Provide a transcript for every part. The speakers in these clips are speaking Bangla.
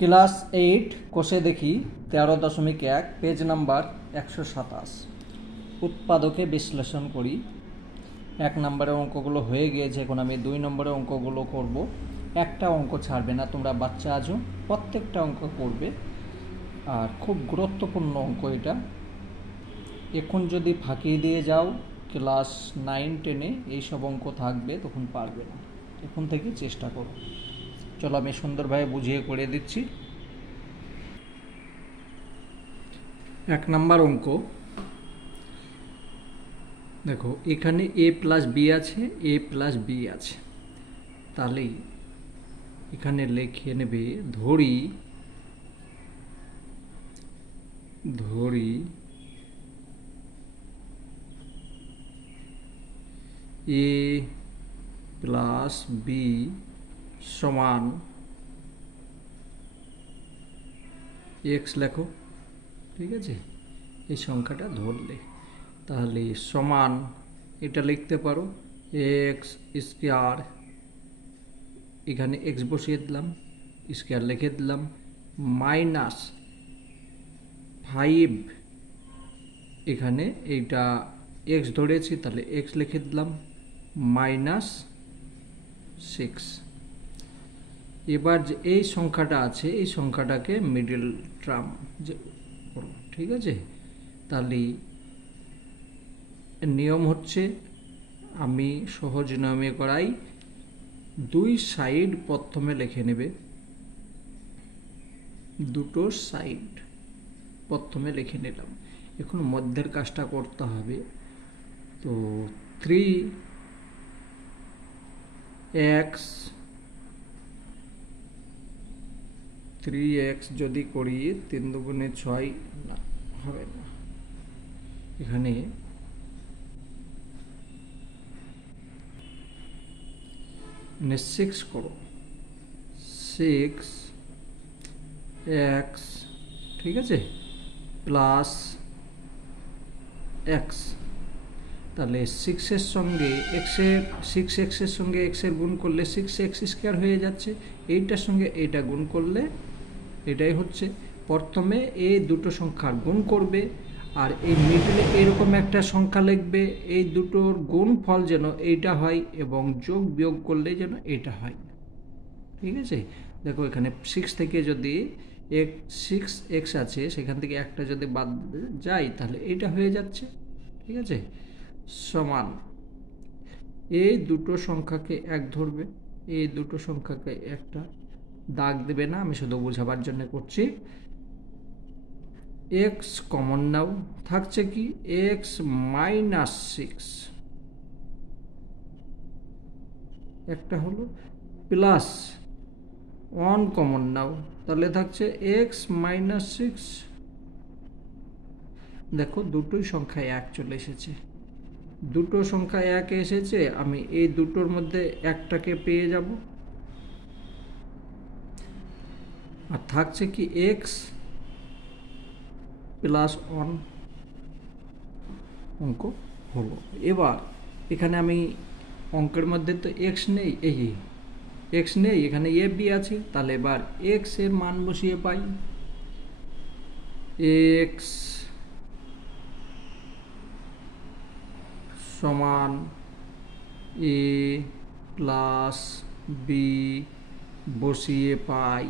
ক্লাস 8 কোষে দেখি 13.1 পেজ নাম্বার 127। উৎপাদকে বিশ্লেষণ করি। 1 নম্বরের অঙ্কগুলো হয়ে গিয়েছে, এখন আমি 2 নম্বরের অঙ্কগুলো করব। একটা অঙ্ক ছাড়বে না, তোমরা বাচ্চা আছো, প্রত্যেকটা অঙ্ক করবে। আর খুব গুরুত্বপূর্ণ অঙ্ক এটা। এখন যদি ফাঁকি দিয়ে যাও ক্লাস 9-10-এ এইসব অঙ্ক থাকবে, তখন পারবে না। এখন থেকে চেষ্টা করো। চলো আমি সুন্দরভাবে বুঝিয়ে করে দিচ্ছি। 1 নম্বর অঙ্ক দেখো, এখানে a প্লাস বি আছে, a প্লাস বি আছে। তাহলে এখানে লিখে নেবে, ধরি a প্লাস বি সমান x লেখো। ঠিক আছে, এই সংখ্যাটা ধরলে তাহলে সমান এটা লিখতে পারো এক্স স্কোয়ার, এখানে এক্স বসিয়ে দিলাম, স্কোয়ার লিখে দিলাম, মাইনাস 5, এখানে এইটা এক্স ধরেছি তাহলে এক্স লিখে দিলাম, মাইনাস 6। এবার যে এই সংখ্যাটা আছে, এই সংখ্যাটাকে মিডল টার্ম যে করো। ঠিক আছে, তাহলে নিয়ম হচ্ছে, আমি সহজ নিয়মে করাই, 2 সাইড প্রথমে লিখে নেবে, দুটো সাইড প্রথমে লিখে নিলাম। এখন মধ্যের কাজটা করতে হবে। তো 3x যদি করি 3 দুগুণে 6, না হবে না, এখানে মানে 6 করো, 6x, ঠিক আছে, প্লাস x। তাহলে 6 সঙ্গে x এর সঙ্গে x এর গুণ করলে 6x স্কোয়ার হয়ে যাচ্ছে, এইটার সঙ্গে এইটা গুণ করলে এটাই হচ্ছে। প্রথমে এই দুটো সংখ্যার গুণ করবে, আর এই মিডলে এরকম একটা সংখ্যা লিখবে, এই দুটোর গুণফল যেন এইটা হয় এবং যোগ বিয়োগ করলে যেন এটা হয়। ঠিক আছে, দেখো এখানে 6 থেকে যদি 6x আছে, সেখান থেকে একটা যদি বাদ যায় তাহলে এটা হয়ে যাচ্ছে। ঠিক আছে, সমান এই দুটো সংখ্যাকে এক ধরবে, এই দুটো সংখ্যাকে একটা দাগ দেবে না, আমি শুধু বোঝাবার জন্য করছি। x কমন নাও, থাকছে কি x মাইনাস 6, একটা হলো, প্লাস 1 কমন নাও, তাহলে থাকছে x মাইনাস 6। দেখো দুটোই সংখ্যা এক চলে এসেছে, দুটো সংখ্যা এক এসেছে, আমি এই দুটোর মধ্যে একটাকে পেয়ে যাব, আর থাকছে কি x প্লাস 1। অঙ্ক হলো। এবার এখানে আমি অঙ্কের মধ্যে তো x নেই, x নেই, এখানে a b আছে, তাহলে এবার x এর মান বসিয়ে পাই, x সমান a প্লাস b বসিয়ে পাই,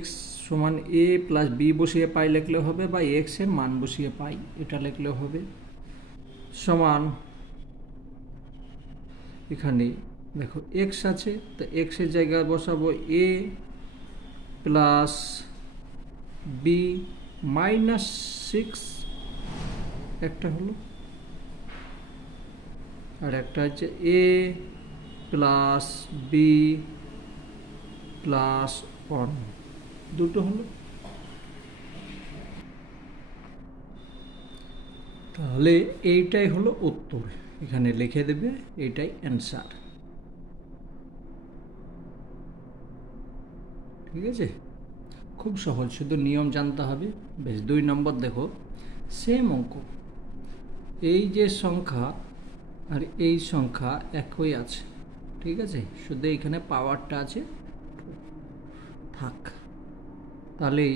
x সমান a প্লাস b বসিয়ে পাই লিখলে হবে, বা x এর মান বসিয়ে পাই এটা লিখলে হবে, সমান এখানে দেখো x আছে, তো x এর জায়গায় বসাবো a প্লাস b মাইনাস 6, একটা হলো, আর একটা হচ্ছে a প্লাস b প্লাস 1, দুটো হলো। তাহলে এইটাই হলো উত্তর, এখানে লিখে দেবে, এইটাই অ্যান্সার। ঠিক আছে, খুব সহজ, শুধু নিয়ম জানতে হবে। বেশ, 2 নম্বর দেখো, সেম অঙ্ক, এই যে সংখ্যা আর এই সংখ্যা একই আছে, ঠিক আছে, শুধু এখানে পাওয়ারটা আছে থাক। তাহলে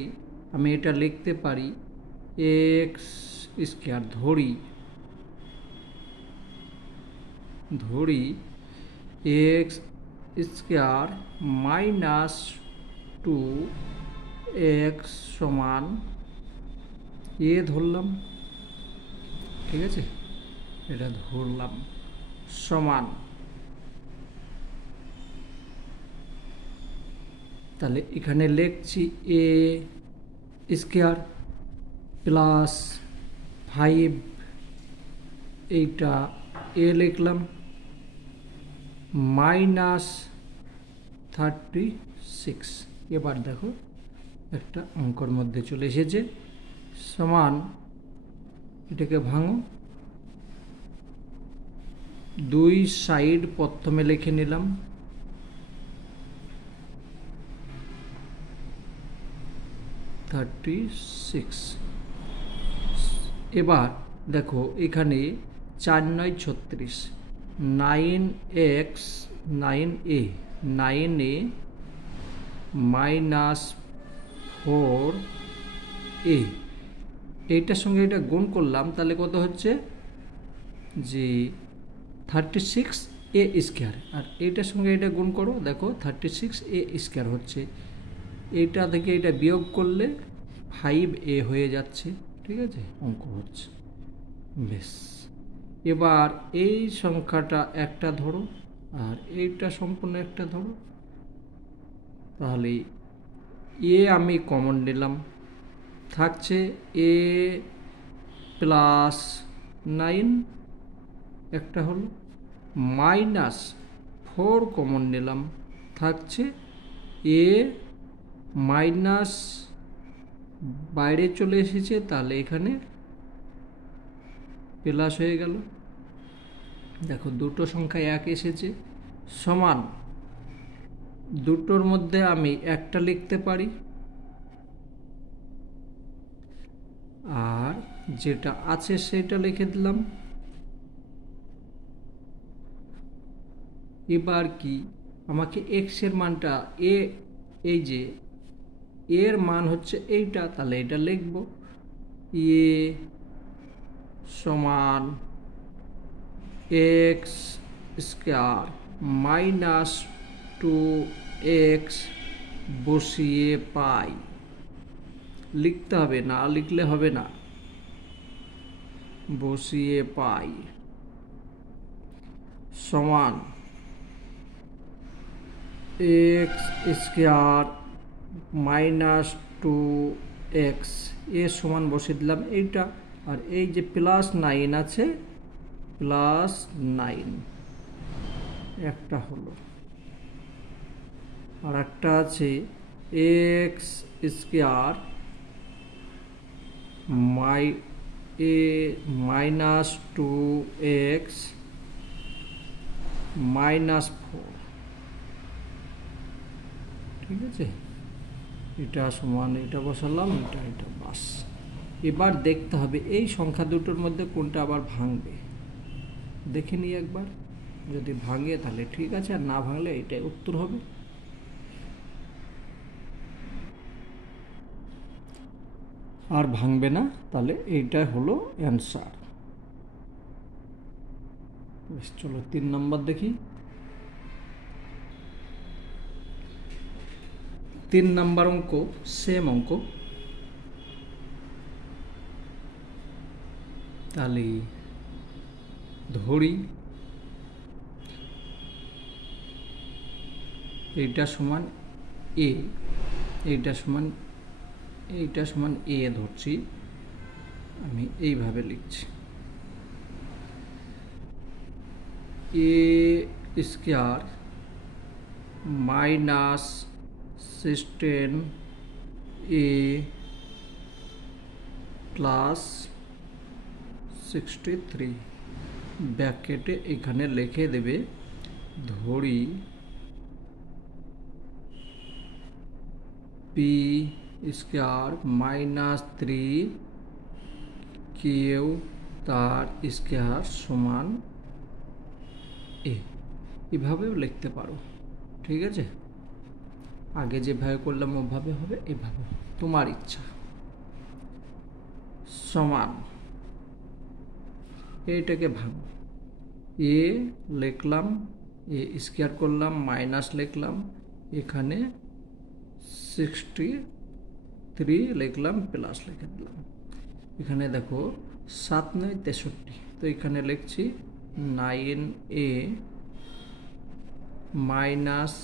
আমি এটা লিখতে পারি এক্স স্কোয়ার, ধরি এক্স স্কোয়ার মাইনাস 2x সমান এ ধরলাম, ঠিক আছে, এটা ধরলাম সমান, তাহলে এখানে লিখছি এ স্কোয়ার প্লাস 5, এইটা এ লিখলাম, মাইনাস 36। এবার দেখো একটা অঙ্কর মধ্যে চলে এসেছে, সমান, এটাকে ভাঙো, দুই সাইড প্রথমে লিখে নিলাম, এবার দেখো এখানে 4 9 36, 9x 9a মাইনাস 4a, এইটার সঙ্গে এটা গুণ করলাম, তাহলে কত হচ্ছে যে 36a স্কোয়ার, আর এইটার সঙ্গে এটা গুণ করো, দেখো 36a স্কোয়ার হচ্ছে, এইটা থেকে এটা বিয়োগ করলে 5a হয়ে যাচ্ছে, ঠিক আছে, অঙ্ক হচ্ছে। বেশ, এবার এই সংখ্যাটা একটা ধরো আর এইটা সম্পূর্ণ একটা ধরো, তাহলে এ আমি কমন নিলাম, থাকছে এ প্লাস 9 একটা হলো, মাইনাস 4 কমন নিলাম, থাকছে এ মাইনাস বাইরে চলে এসেছে, তাহলে এখানে প্লাস হয়ে গেল, দেখো দুটো সংখ্যা এক এসেছে, সমান, দুটোর মধ্যে আমি একটা লিখতে পারি, আর যেটা আছে সেটা লিখে দিলাম। এবার কি আমাকে এক্স এর মানটা এই যে এর মান হচ্ছে এইটা, তাহলে এটা লিখব এ সমান এক্স স্কোয়ার মাইনাস 2x বসিয়ে পাই, লিখতে হবে, না লিখলে হবে না, বসিয়ে পাই সমান এক্স স্কোয়ার মাইনাস 2x, এ সমান বসিয়ে দিলাম এইটা, আর এই যে প্লাস 9 আছে, প্লাস 9 একটা হলো, আর একটা আছে x square minus 2x minus 4, ঠিক আছে, এটা সমান এটা বসালাম, এটা বাস। এবার দেখতে হবে এই সংখ্যা দুটোর মধ্যে কোনটা আবার ভাঙবে, দেখে নিই একবার, যদি ভাঙে তাহলে ঠিক আছে, আর না ভাঙলে এটাই উত্তর হবে। আর ভাঙবে না, তাহলে এইটা হলো অ্যান্সার। বেশ, চলো 3 নম্বর দেখি। 3 নম্বর অঙ্ক সেম অঙ্ক, তাহলে ধরি এইটা সমান এ, এইটা সমান এ ধরছি, আমি এইভাবে লিখছি এ স্কোয়ার মাইনাস 16a প্লাস 63, ব্র্যাকেটে এখানে লিখে দেবে ধরি পি স্কোয়ার মাইনাস 3 কিউ তার স্কয়ার সমান এ, এভাবেও লিখতে পারো। ঠিক আছে, আগে যেভাবে করলাম ওভাবে হবে, এভাবে তোমার ইচ্ছা। সমান এইটাকে ভাঙ, এ লিখলাম, এ স্কয়ার করলাম, মাইনাস লিখলাম, এখানে 63 লিখলাম, প্লাস লিখে দিলাম। এখানে দেখো 7 9 63, তো এখানে লিখছি 9a মাইনাস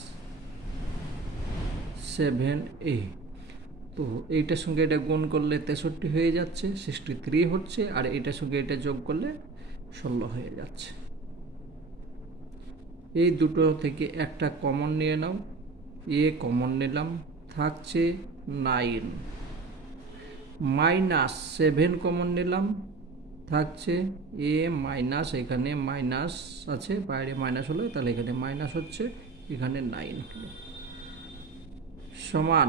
7a। তো এইটার সঙ্গে এটা গুণ করলে 63 হয়ে যাচ্ছে, 63 হচ্ছে, আর এটার সঙ্গে এটা যোগ করলে 16 হয়ে যাচ্ছে। এই দুটো থেকে একটা কমন নিয়ে নাও, এ কমন নিলাম, থাকছে 9 মাইনাস 7 কমন নিলাম, থাকছে এ মাইনাস, এখানে মাইনাস আছে, বাইরে মাইনাস হলো, তাহলে এখানে মাইনাস হচ্ছে, এখানে 9 হলো। সমান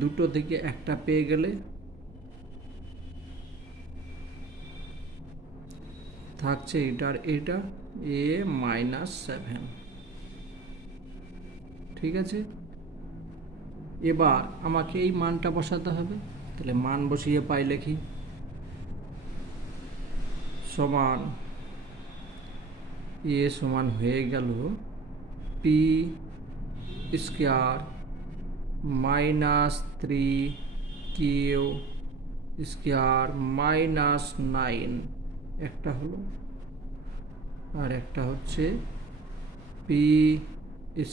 দুটো থেকে একটা পেয়ে গেলে থাকছে এটার এটা, এ মাইনাস 7। ঠিক আছে, এবার আমাকে এই মানটা বসাতে হবে, তাহলে মান বসিয়ে পাই লিখি। সমান এ সমান হয়ে গেল P square minus 3 Q square minus 9, একটা হলো, আর একটা হচ্ছে P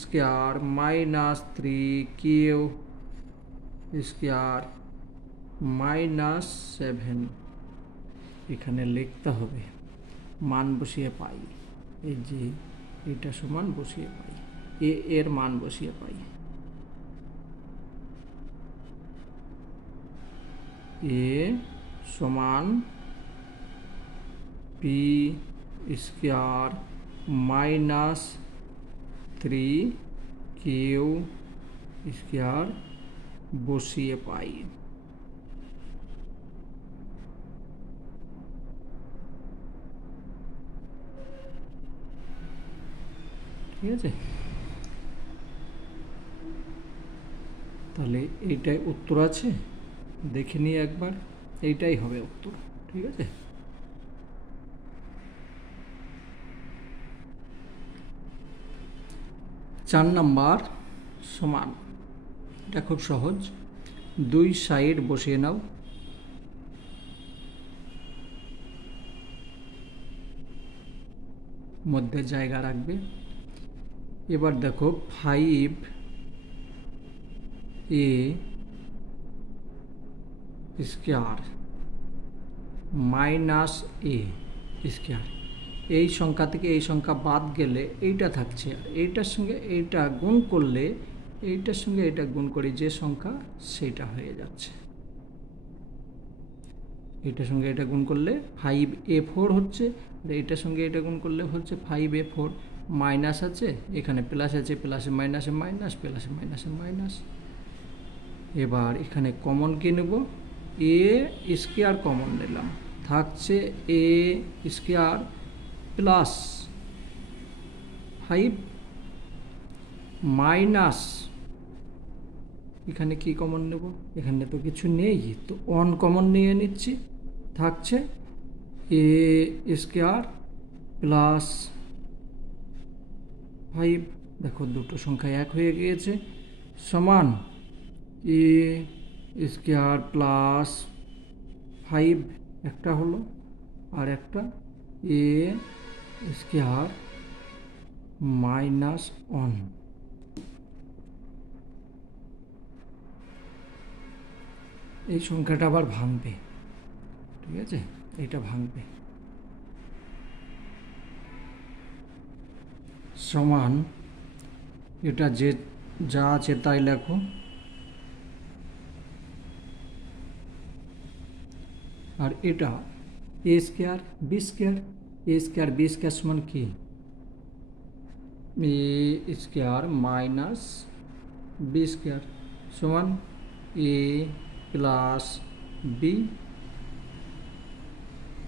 square minus 3 Q square minus 7। এখানে লিখতে হবে, মান বসিয়ে পাই, এই যে এটা সমান বসিয়ে পাই, এ এর মান বসিয়ে পাই, এ সমান P square minus 3 Q square বসিয়ে পাই। ঠিক আছে, তাহলে এইটাই উত্তর আছে, দেখে নিই একবার, এইটাই হবে উত্তর। ঠিক আছে, 4 নাম্বার সমান, এটা খুব সহজ, দুই সাইড বসিয়ে নাও, মধ্যে জায়গা রাখবে। এবার দেখো 5a স্কয়ার মাইনাস এ স্কয়ার, এই সংখ্যা থেকে এই সংখ্যা বাদ গেলে এইটা থাকছে, আর এইটার সঙ্গে এইটা গুণ করলে এইটার সঙ্গে এটা গুণ করি, যে সংখ্যা সেটা হয়ে যাচ্ছে। এটার সঙ্গে এটা গুণ করলে 5a4 হচ্ছে, আর এটার সঙ্গে এটা গুণ করলে হচ্ছে 5a4, মাইনাস আছে, এখানে প্লাস আছে, প্লাসে মাইনাসে মাইনাস, প্লাসে মাইনাসে মাইনাস। এবার এখানে কমন কি নেব, এ স্কয়ার কমন নিলাম, থাকছে এ স্কয়ার প্লাস 5 মাইনাস, এখানে কি কমন নেব, এখানে তো কিছু নেই, তো 1 কমন নিয়ে নিচ্ছি, থাকছে এ স্কয়ার প্লাস 5, দেখো দুটো সংখ্যা এক হয়ে গিয়েছে, সমান এ স্কয়ার প্লাস 5 একটা হলো, আর একটা এ স্কয়ার মাইনাস 1। এই সংখ্যাটা আবার ভাঙবে, ঠিক আছে, এটা ভাঙবে। সমান এটা যে যা আছে তাই লেখো, আর এটা এ স্কয়ার বি স্কয়ার, এ স্কয়ার বি স্কয়ার সমান কি, এ স্কয়ার মাইনাস বি স্কয়ার সমান এ প্লাস বি।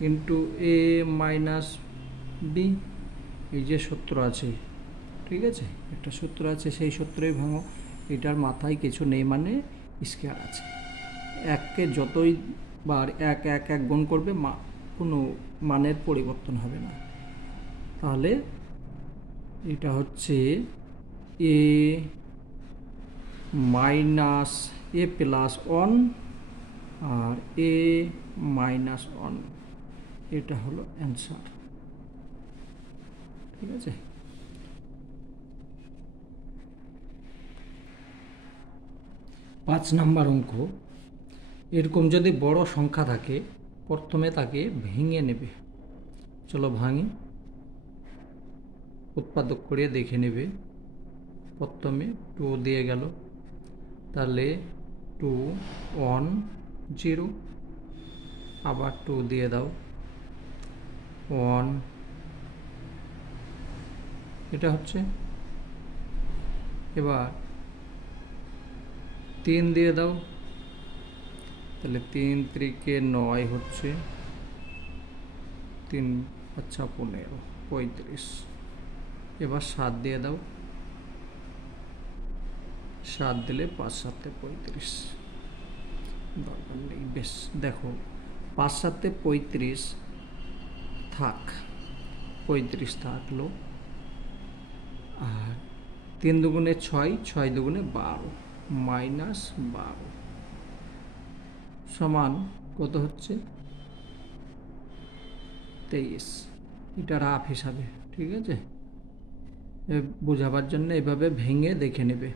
ইন্টু এ মাইনাস বি, এই যে সূত্র আছে, ঠিক আছে, একটা সূত্র আছে, সেই সূত্রেই ভাঙো। এটার মাথায় কিছু নেই মানে স্কয়ার আছে। এককে যতই বার এক এক এক গুণ করবে কোনো মানের পরিবর্তন হবে না। তাহলে এটা হচ্ছে এ মাইনাস এ প্লাস 1 আর এ মাইনাস 1, এটা হলো অ্যান্সার, ঠিক আছে। পাঁচ নাম্বার অঙ্ক, এরকম যদি বড় সংখ্যা থাকে প্রথমে তাকে ভেঙে নেবে। চলো ভাঙি, উৎপাদক করে দেখে নেবে। প্রথমে 2 দিয়ে গেল, তাহলে 2 1 0, আবার 2 দিয়ে দাও 1, এটা হচ্ছে। এবার 3 দিয়ে দাও, তাহলে 3 3 9 হচ্ছে, 3 আচ্ছা 15 35। এবার 7 দিয়ে দাও, 7 দিলে 5 7 35, দরকার নেই। বেশ, দেখো 5 7 35 থাক, 35 থাকলো। আর 3 দুগুণে 6, 6 দুগুণে 12, মাইনাস 12 সমান কত হচ্ছে 23। এটা রাফ হিসাবে, ঠিক আছে, বোঝাবার জন্য এভাবে ভেঙে দেখে নেবে।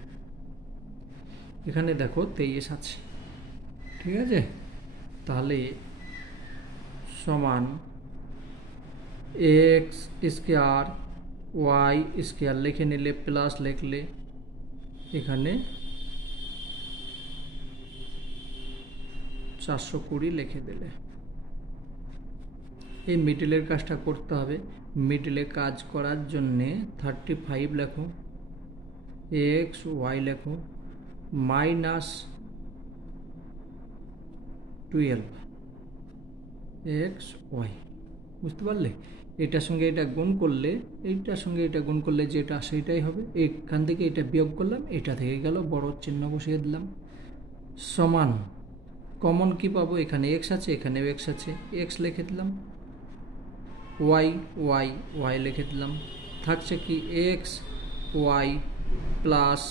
এখানে দেখো 23 আছে, ঠিক আছে। তাহলে সমান এক্স স্কয়ার ওয়াই স্কয়ার লিখে নিলে, প্লাস লিখলে এখানে 420 লিখে দিলে। এই মিডলের কাজটা করতে হবে। মিডলে কাজ করার জন্যে 35 লেখো, এক্স ওয়াই লেখো, মাইনাস 12 এক্স ওয়াই, বুঝতে পারলে? এটার সঙ্গে এটা গুণ করলে, এইটার সঙ্গে এটা গুণ করলে যেটা সেইটাই হবে। এখান থেকে এটা বিয়োগ করলাম, এটা থেকে গেল, বড় চিহ্ন বসিয়ে দিলাম। সমান কমন কি পাবো, এখানে এক্স আছে, এখানেও এক্স আছে, এক্স লিখে দিলাম, ওয়াই ওয়াই ওয়াই লিখে দিলাম। থাকছে কি x y plus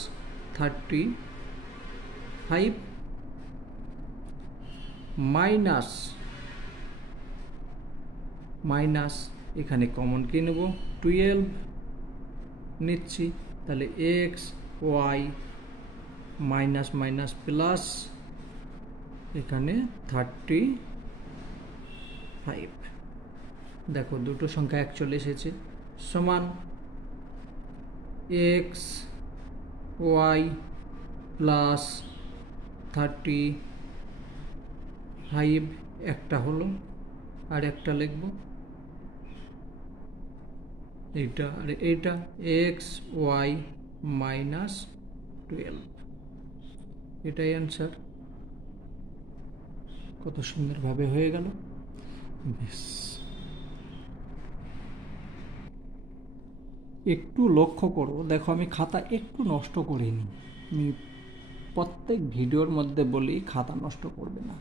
35 minus minus এখানে কমন কি নেব, 12 নিচ্ছি। তাহলে x y minus minus plus এখানে 35, দেখো দুটো সংখ্যা এক চলে এসেছে। সমান এক্স ওয়াই প্লাস 35 একটা হলো, আর একটা লিখব এইটা, আর এইটা এক্স ওয়াই মাইনাস 12, এটাই অ্যান্সার। কত সুন্দরভাবে হয়ে গেল। বেশ, একটু লক্ষ্য করো, দেখো আমি খাতা একটু নষ্ট করিনি। আমি প্রত্যেক ভিডিওর মধ্যে বলি খাতা নষ্ট করবে না,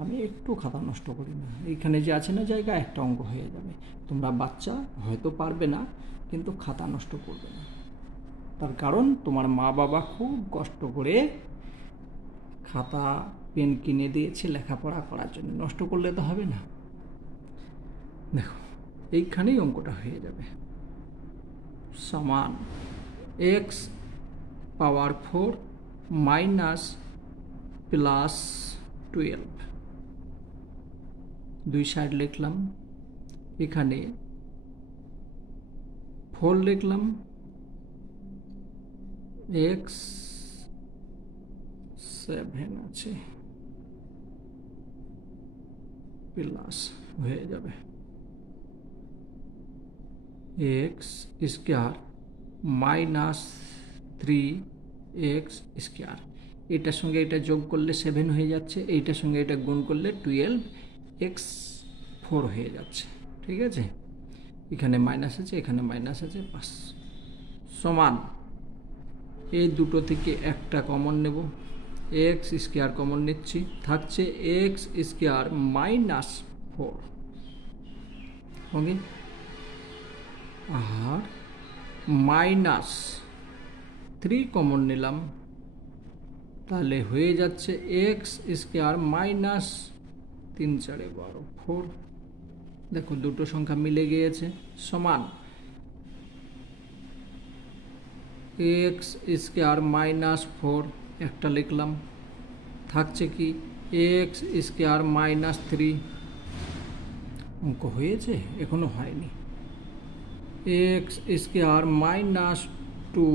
আমি একটু খাতা নষ্ট করি না। এইখানে যে আছে না জায়গা, একটা অঙ্ক হয়ে যাবে। তোমরা বাচ্চা, হয়তো পারবে না, কিন্তু খাতা নষ্ট করবে না। তার কারণ তোমার মা বাবা খুব কষ্ট করে খাতা পেন কিনে দিয়েছে লেখাপড়া করার জন্য, নষ্ট করলে তো হবে না। দেখো এইখানেই অঙ্কটা হয়ে যাবে। সমান এক্স পাওয়ার 4 মাইনাস প্লাস 12, দুই সাইড লিখলাম, এখানে 4 লিখলাম, এক্স 7 আছে, প্লাস হয়ে যাবে x square minus 3 x square. এটার সঙ্গে এটা যোগ করলে 7 হয়ে যাচ্ছে, এইটার সঙ্গে এটা গুণ করলে 12 এক্স 4 হয়ে যাচ্ছে। ঠিক আছে, এখানে মাইনাস আছে, এখানে মাইনাস আছে, 5 সমান এই দুটো থেকে একটা কমন নেব, এক্স স্কোয়ার কমন নিচ্ছি, থাকছে এক্স স্কোয়ার মাইনাস 4 ওকে, আর মাইনাস 3 কমন নিলাম, তাহলে হয়ে যাচ্ছে এক্স স্কোয়ার মাইনাস 3 4 12 4। দেখো দুটো সংখ্যা মিলে গিয়েছে, সমান এক্স স্কোয়ার মাইনাস 4 একটা লিখলাম, থাকছে কি এক্স স্কোয়ার মাইনাস 3। অঙ্ক হয়েছে? এখনো হয়নি। এক্স স্কোয়ার মাইনাস 2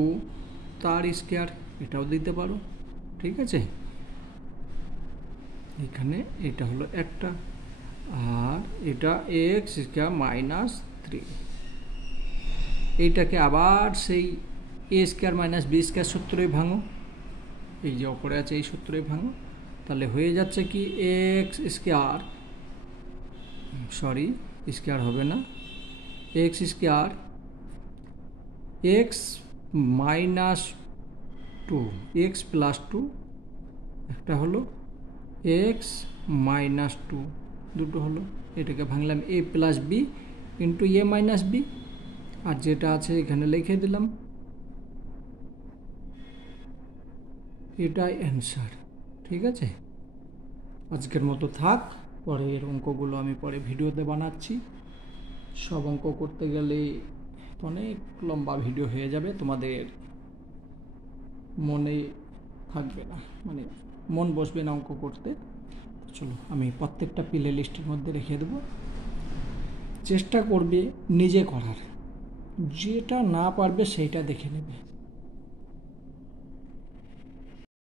তার স্কোয়ার, এটাও দিতে পারো। ঠিক আছে, এখানে এটা হলো একটা, আর এটা এক্স স্কোয়ার মাইনাস 3। এইটাকে আবার সেই এ স্কোয়ার মাইনাস বি স্কোয়ার সূত্রে ভাঙো, এই যে ওপরে আছে এই সূত্রে ভাঙো, তাহলে হয়ে যাচ্ছে কি এক্স স্কোয়ার, সরি স্কোয়ার হবে না, x square x minus 2 x plus 2, একটা হলো এক্স মাইনাস 2, দুটো হলো, এটাকে ভাঙলাম এ প্লাস বি ইন্টু এ মাইনাস বি, আর যেটা আছে এখানে লিখে দিলাম, এটাই অ্যান্সার। ঠিক আছে, আজকের মতো থাক, পরের অঙ্কগুলো আমি পরে ভিডিওতে বানাচ্ছি। সব অঙ্ক করতে গেলে অনেক লম্বা ভিডিও হয়ে যাবে, তোমাদের মনে থাকবে না, মানে মন বসবে না অঙ্ক করতে। চলো আমি প্রত্যেকটা প্লে লিস্টের মধ্যে রেখে দেবো, চেষ্টা করবে নিজে করার, যেটা না পারবে সেইটা দেখে নেবে।